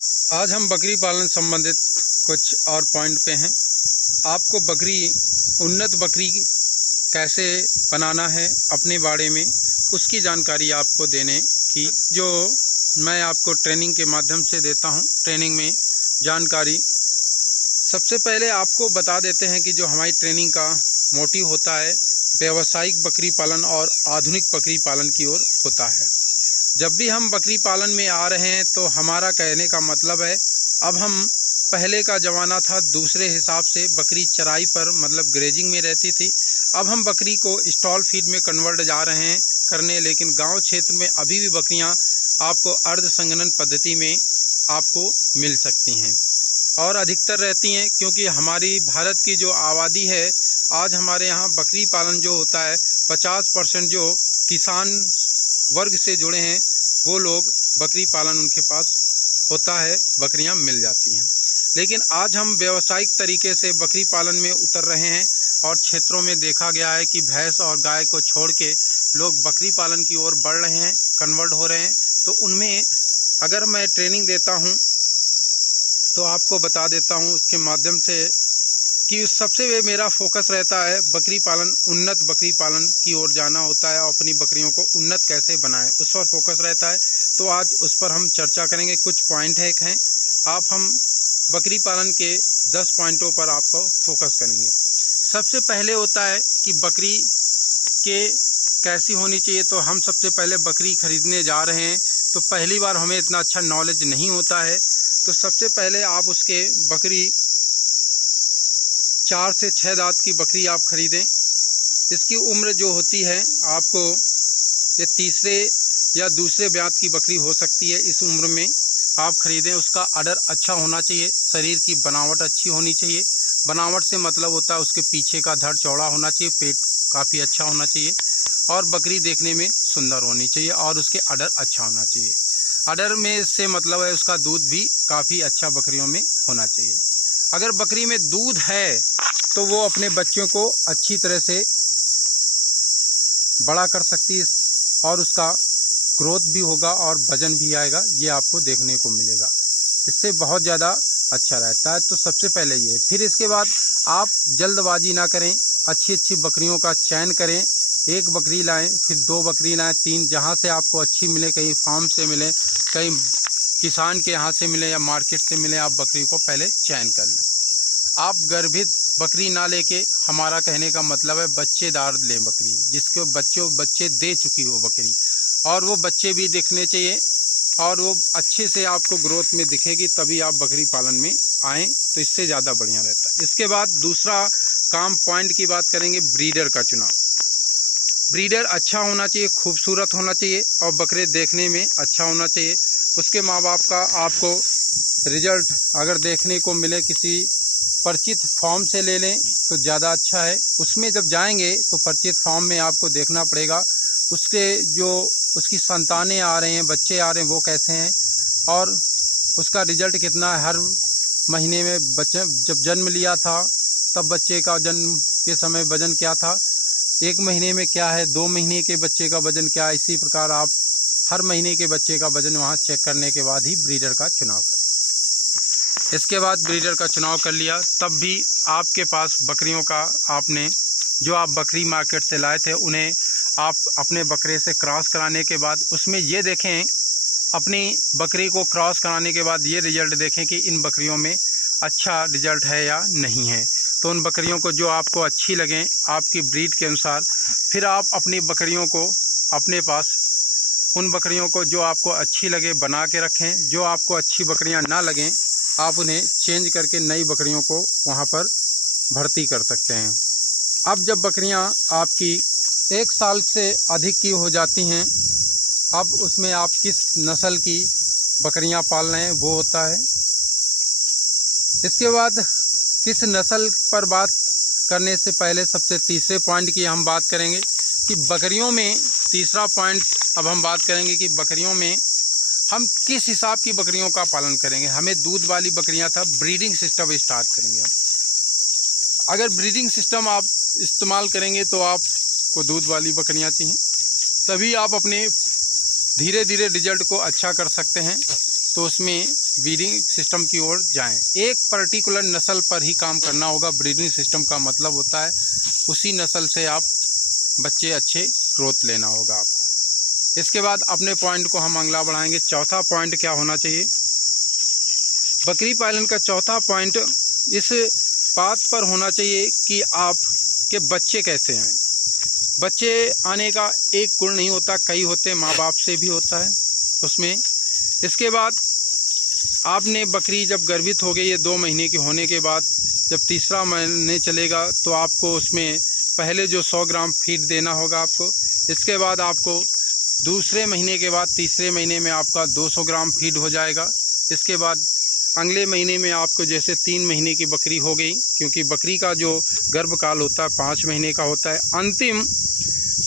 आज हम बकरी पालन संबंधित कुछ और पॉइंट पे हैं। आपको उन्नत बकरी कैसे बनाना है अपने बारे में, उसकी जानकारी आपको देने की जो मैं आपको ट्रेनिंग के माध्यम से देता हूं। ट्रेनिंग में जानकारी सबसे पहले आपको बता देते हैं कि जो हमारी ट्रेनिंग का मोटिव होता है व्यावसायिक बकरी पालन और आधुनिक बकरी पालन की ओर होता है। जब भी हम बकरी पालन में आ रहे हैं तो हमारा कहने का मतलब है, अब हम पहले का ज़माना था दूसरे हिसाब से बकरी चराई पर मतलब ग्रेजिंग में रहती थी। अब हम बकरी को स्टॉल फीड में कन्वर्ट जा रहे हैं करने, लेकिन गांव क्षेत्र में अभी भी बकरियां आपको अर्ध संघनन पद्धति में आपको मिल सकती हैं और अधिकतर रहती हैं, क्योंकि हमारी भारत की जो आबादी है आज हमारे यहाँ बकरी पालन जो होता है 50% जो किसान वर्ग से जुड़े हैं वो लोग बकरी पालन उनके पास होता है, बकरियां मिल जाती हैं। लेकिन आज हम व्यावसायिक तरीके से बकरी पालन में उतर रहे हैं और क्षेत्रों में देखा गया है कि भैंस और गाय को छोड़ के लोग बकरी पालन की ओर बढ़ रहे हैं, कन्वर्ट हो रहे हैं। तो उनमें अगर मैं ट्रेनिंग देता हूं तो आपको बता देता हूं उसके माध्यम से कि सबसे मेरा फोकस रहता है बकरी पालन, उन्नत बकरी पालन की ओर जाना होता है और अपनी बकरियों को उन्नत कैसे बनाएं उस पर फोकस रहता है। तो आज उस पर हम चर्चा करेंगे। कुछ पॉइंट हैं हम बकरी पालन के 10 पॉइंटों पर आपको फोकस करेंगे। सबसे पहले होता है कि बकरी के कैसी होनी चाहिए। तो हम सबसे पहले बकरी खरीदने जा रहे हैं तो पहली बार हमें इतना अच्छा नॉलेज नहीं होता है। तो सबसे पहले आप उसके बकरी 4 से 6 दांत की बकरी आप खरीदें। इसकी उम्र जो होती है आपको ये तीसरे या दूसरे ब्यात की बकरी हो सकती है। इस उम्र में आप खरीदें। उसका अडर अच्छा होना चाहिए, शरीर की बनावट अच्छी होनी चाहिए। बनावट से मतलब होता है उसके पीछे का धड़ चौड़ा होना चाहिए, पेट काफ़ी अच्छा होना चाहिए और बकरी देखने में सुंदर होनी चाहिए और उसके अडर अच्छा होना चाहिए। अडर में से मतलब है उसका दूध भी काफ़ी अच्छा बकरियों में होना चाहिए। अगर बकरी में दूध है तो वो अपने बच्चों को अच्छी तरह से बड़ा कर सकती है और उसका ग्रोथ भी होगा और वजन भी आएगा, ये आपको देखने को मिलेगा। इससे बहुत ज़्यादा अच्छा रहता है। तो सबसे पहले ये, फिर इसके बाद आप जल्दबाजी ना करें, अच्छी बकरियों का चयन करें। एक बकरी लाएं, फिर 2 बकरी लाएं, 3, जहाँ से आपको अच्छी मिले, कहीं फार्म से मिले, कहीं किसान के यहाँ से मिले या मार्केट से मिले, आप बकरी को पहले चयन कर लें। आप गर्भित बकरी ना लेके, हमारा कहने का मतलब है बच्चेदार लें बकरी, जिसके बच्चे दे चुकी हो बकरी और वो बच्चे भी दिखने चाहिए और वो अच्छे से आपको ग्रोथ में दिखेगी, तभी आप बकरी पालन में आएँ तो इससे ज़्यादा बढ़िया रहता है। इसके बाद दूसरा काम पॉइंट की बात करेंगे, ब्रीडर का चुनाव। ब्रीडर अच्छा होना चाहिए, खूबसूरत होना चाहिए और बकरे देखने में अच्छा होना चाहिए। उसके माँ बाप का आपको रिजल्ट अगर देखने को मिले किसी परिचित फॉर्म से ले लें तो ज़्यादा अच्छा है। उसमें जब जाएंगे तो परिचित फॉर्म में आपको देखना पड़ेगा उसके जो उसकी संतानें आ रहे हैं, बच्चे आ रहे हैं, वो कैसे हैं और उसका रिजल्ट कितना है। हर महीने में बच्चे जब जन्म लिया था तब बच्चे का जन्म के समय वजन क्या था, 1 महीने में क्या है, 2 महीने के बच्चे का वजन क्या है। इसी प्रकार आप हर महीने के बच्चे का वजन वहाँ चेक करने के बाद ही ब्रीडर का चुनाव करें। इसके बाद ब्रीडर का चुनाव कर लिया, तब भी आपके पास बकरियों का आपने जो आप बकरी मार्केट से लाए थे उन्हें आप अपने बकरे से क्रॉस कराने के बाद उसमें ये देखें, अपनी बकरी को क्रॉस कराने के बाद ये रिजल्ट देखें कि इन बकरियों में अच्छा रिजल्ट है या नहीं है। तो उन बकरियों को जो आपको अच्छी लगें आपकी ब्रीड के अनुसार, फिर आप अपनी बकरियों को अपने पास उन बकरियों को जो आपको अच्छी लगे बना के रखें। जो आपको अच्छी बकरियां ना लगें आप उन्हें चेंज करके नई बकरियों को वहां पर भर्ती कर सकते हैं। अब जब बकरियां आपकी 1 साल से अधिक की हो जाती हैं, अब उसमें आप किस नस्ल की बकरियां पाल रहे हैं वो होता है। इसके बाद किस नस्ल पर बात करने से पहले सबसे तीसरे पॉइंट की हम बात करेंगे कि बकरियों में, तीसरा पॉइंट अब हम बात करेंगे कि बकरियों में हम किस हिसाब की बकरियों का पालन करेंगे। हमें दूध वाली बकरियां था, ब्रीडिंग सिस्टम स्टार्ट करेंगे हम। अगर ब्रीडिंग सिस्टम आप इस्तेमाल करेंगे तो आपको दूध वाली बकरियां चाहिए, तभी आप अपने धीरे धीरे रिजल्ट को अच्छा कर सकते हैं। तो उसमें ब्रीडिंग सिस्टम की ओर जाएं। एक पर्टिकुलर नस्ल पर ही काम करना होगा। ब्रीडिंग सिस्टम का मतलब होता है उसी नस्ल से आप बच्चे अच्छे ग्रोथ लेना होगा आपको। इसके बाद अपने पॉइंट को हम अगला बढ़ाएंगे। चौथा पॉइंट क्या होना चाहिए बकरी पालन का? चौथा पॉइंट इस बात पर होना चाहिए कि आपके बच्चे कैसे आए। बच्चे आने का एक गुण नहीं होता, कई होते हैं, माँ बाप से भी होता है उसमें। इसके बाद आपने बकरी जब गर्भित हो गई, ये 2 महीने की होने के बाद जब तीसरा महीने चलेगा तो आपको उसमें पहले जो 100 ग्राम फीड देना होगा आपको। इसके बाद आपको दूसरे महीने के बाद तीसरे महीने में आपका 200 ग्राम फीड हो जाएगा। इसके बाद अगले महीने में आपको जैसे 3 महीने की बकरी हो गई, क्योंकि बकरी का जो गर्भकाल होता है 5 महीने का होता है, अंतिम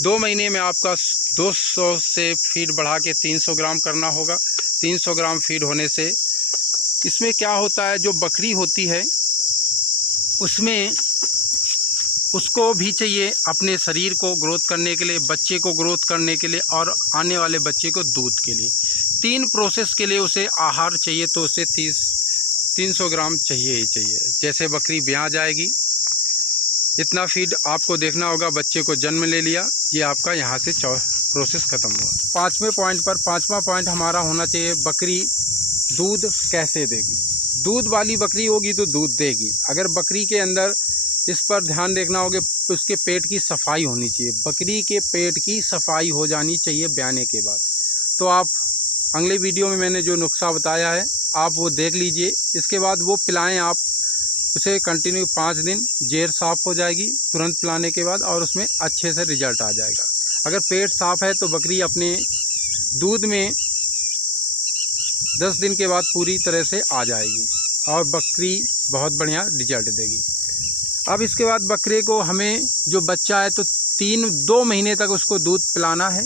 2 महीने में आपका 200 से फीड बढ़ा के 300 ग्राम करना होगा। 300 ग्राम फीड होने से इसमें क्या होता है, जो बकरी होती है उसमें उसको भी चाहिए अपने शरीर को ग्रोथ करने के लिए, बच्चे को ग्रोथ करने के लिए और आने वाले बच्चे को दूध के लिए। 3 प्रोसेस के लिए उसे आहार चाहिए, तो उसे 300 ग्राम चाहिए ही चाहिए। जैसे बकरी ब्याह जाएगी इतना फीड आपको देखना होगा, बच्चे को जन्म ले लिया, ये आपका यहाँ से प्रोसेस ख़त्म हुआ। 5वें पॉइंट पर 5वां पॉइंट हमारा होना चाहिए बकरी दूध कैसे देगी। दूध वाली बकरी होगी तो दूध देगी। अगर बकरी के अंदर इस पर ध्यान देखना होगा, उसके पेट की सफाई होनी चाहिए। बकरी के पेट की सफाई हो जानी चाहिए ब्याने के बाद। तो आप अगले वीडियो में मैंने जो नुस्खा बताया है आप वो देख लीजिए। इसके बाद वो पिलाएं आप उसे कंटिन्यू 5 दिन, जेर साफ़ हो जाएगी तुरंत पिलाने के बाद और उसमें अच्छे से रिजल्ट आ जाएगा। अगर पेट साफ़ है तो बकरी अपने दूध में 10 दिन के बाद पूरी तरह से आ जाएगी और बकरी बहुत बढ़िया रिजल्ट देगी। अब इसके बाद बकरे को हमें जो बच्चा है तो 2 महीने तक उसको दूध पिलाना है।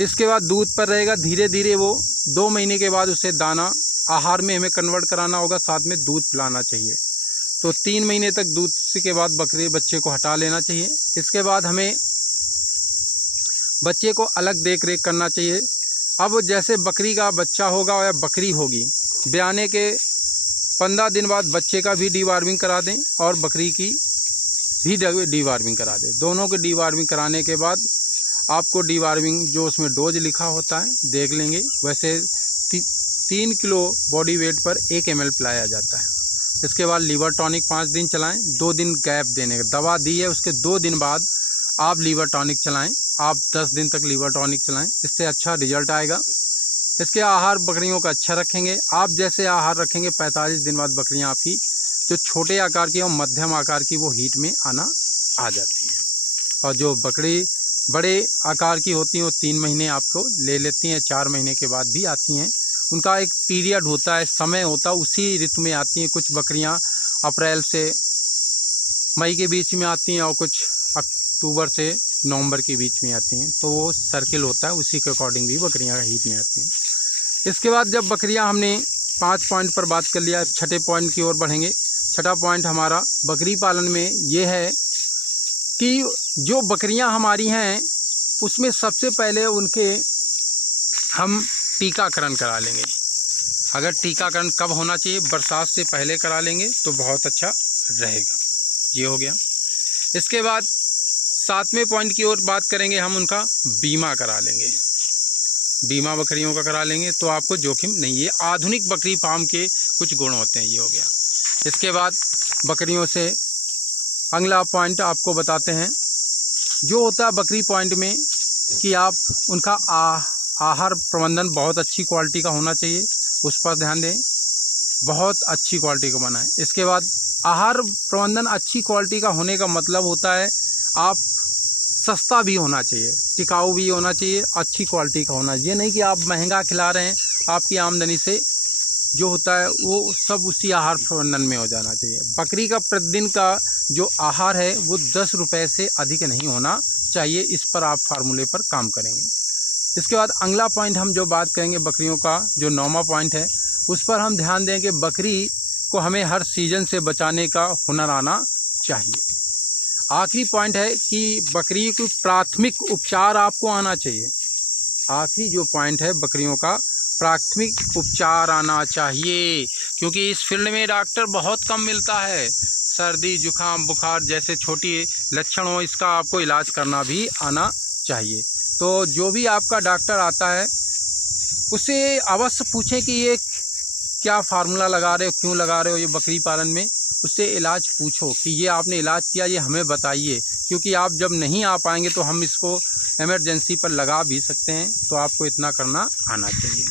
इसके बाद दूध पर रहेगा, धीरे धीरे वो 2 महीने के बाद उसे दाना आहार में हमें कन्वर्ट कराना होगा, साथ में दूध पिलाना चाहिए। तो 3 महीने तक दूध के बाद बच्चे को हटा लेना चाहिए। इसके बाद हमें बच्चे को अलग देख रेख करना चाहिए। अब जैसे बकरी का बच्चा होगा या बकरी होगी, ब्याने के 15 दिन बाद बच्चे का भी डीवार्मिंग करा दें और बकरी की भी डीवार्मिंग करा दें। दोनों के डीवार्मिंग कराने के बाद आपको डीवार्मिंग जो उसमें डोज लिखा होता है देख लेंगे। वैसे 3 किलो बॉडी वेट पर 1 ml पिलाया जाता है। इसके बाद लीवर टॉनिक 5 दिन चलाएं, 2 दिन गैप देने का। दवा दी है उसके 2 दिन बाद आप लीवर टॉनिक चलाएं। आप 10 दिन तक लीवर टॉनिक चलाएं, इससे अच्छा रिजल्ट आएगा। इसके आहार बकरियों का अच्छा रखेंगे। आप जैसे आहार रखेंगे 45 दिन बाद बकरियां आपकी जो छोटे आकार की और मध्यम आकार की वो हीट में आना आ जाती हैं, और जो बकरी बड़े आकार की होती हैं वो 3 महीने आपको ले लेती हैं, 4 महीने के बाद भी आती हैं। उनका एक पीरियड होता है, समय होता है, उसी ऋतु में आती हैं। कुछ बकरियां अप्रैल से मई के बीच में आती हैं और कुछ अक्टूबर से नवंबर के बीच में आती हैं। तो वो सर्किल होता है, उसी के अकॉर्डिंग भी बकरियां हीट में आती हैं। इसके बाद जब बकरियां हमने 5 पॉइंट पर बात कर लिया, 6ठे पॉइंट की ओर बढ़ेंगे। 6ठा पॉइंट हमारा बकरी पालन में ये है कि जो बकरियां हमारी हैं उसमें सबसे पहले उनके हम टीकाकरण करा लेंगे। अगर टीकाकरण कब होना चाहिए, बरसात से पहले करा लेंगे तो बहुत अच्छा रहेगा। ये हो गया। इसके बाद 7वें पॉइंट की ओर बात करेंगे, हम उनका बीमा करा लेंगे। बीमा बकरियों का करा लेंगे तो आपको जोखिम नहीं है। आधुनिक बकरी फार्म के कुछ गुण होते हैं। ये हो गया। इसके बाद बकरियों से अगला पॉइंट आपको बताते हैं जो होता है बकरी पॉइंट में कि आप उनका आहार प्रबंधन बहुत अच्छी क्वालिटी का होना चाहिए, उस पर ध्यान दें, बहुत अच्छी क्वालिटी का बनाएं। इसके बाद आहार प्रबंधन अच्छी क्वालिटी का होने का मतलब होता है आप सस्ता भी होना चाहिए, टिकाऊ भी होना चाहिए, अच्छी क्वालिटी का होना चाहिए। ये नहीं कि आप महंगा खिला रहे हैं, आपकी आमदनी से जो होता है वो सब उसी आहार प्रबंधन में हो जाना चाहिए। बकरी का प्रतिदिन का जो आहार है वो 10 रुपये से अधिक नहीं होना चाहिए। इस पर आप फार्मूले पर काम करेंगे। इसके बाद अगला पॉइंट हम जो बात करेंगे बकरियों का, जो 9वां पॉइंट है, उस पर हम ध्यान दें कि बकरी को हमें हर सीजन से बचाने का हुनर आना चाहिए। आखिरी पॉइंट है कि बकरी को प्राथमिक उपचार आपको आना चाहिए। आखिरी जो पॉइंट है बकरियों का प्राथमिक उपचार आना चाहिए, क्योंकि इस फील्ड में डॉक्टर बहुत कम मिलता है। सर्दी जुकाम बुखार जैसे छोटी लक्षण हो, इसका आपको इलाज करना भी आना चाहिए। तो जो भी आपका डॉक्टर आता है उससे अवश्य पूछें कि ये क्या फार्मूला लगा रहे हो, क्यों लगा रहे हो ये बकरी पालन में। उससे इलाज पूछो कि ये आपने इलाज किया, ये हमें बताइए, क्योंकि आप जब नहीं आ पाएंगे तो हम इसको इमरजेंसी पर लगा भी सकते हैं। तो आपको इतना करना आना चाहिए।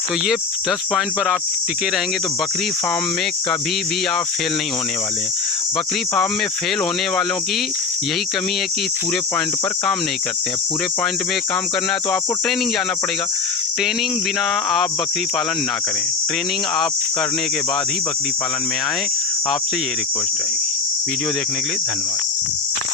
तो ये 10 पॉइंट पर आप टिके रहेंगे तो बकरी फार्म में कभी भी आप फेल नहीं होने वाले हैं। बकरी फार्म में फेल होने वालों की यही कमी है कि पूरे पॉइंट पर काम नहीं करते हैं। पूरे पॉइंट में काम करना है तो आपको ट्रेनिंग जाना पड़ेगा। ट्रेनिंग बिना आप बकरी पालन ना करें। ट्रेनिंग आप करने के बाद ही बकरी पालन में आएँ। आपसे ये रिक्वेस्ट रहेगी। वीडियो देखने के लिए धन्यवाद।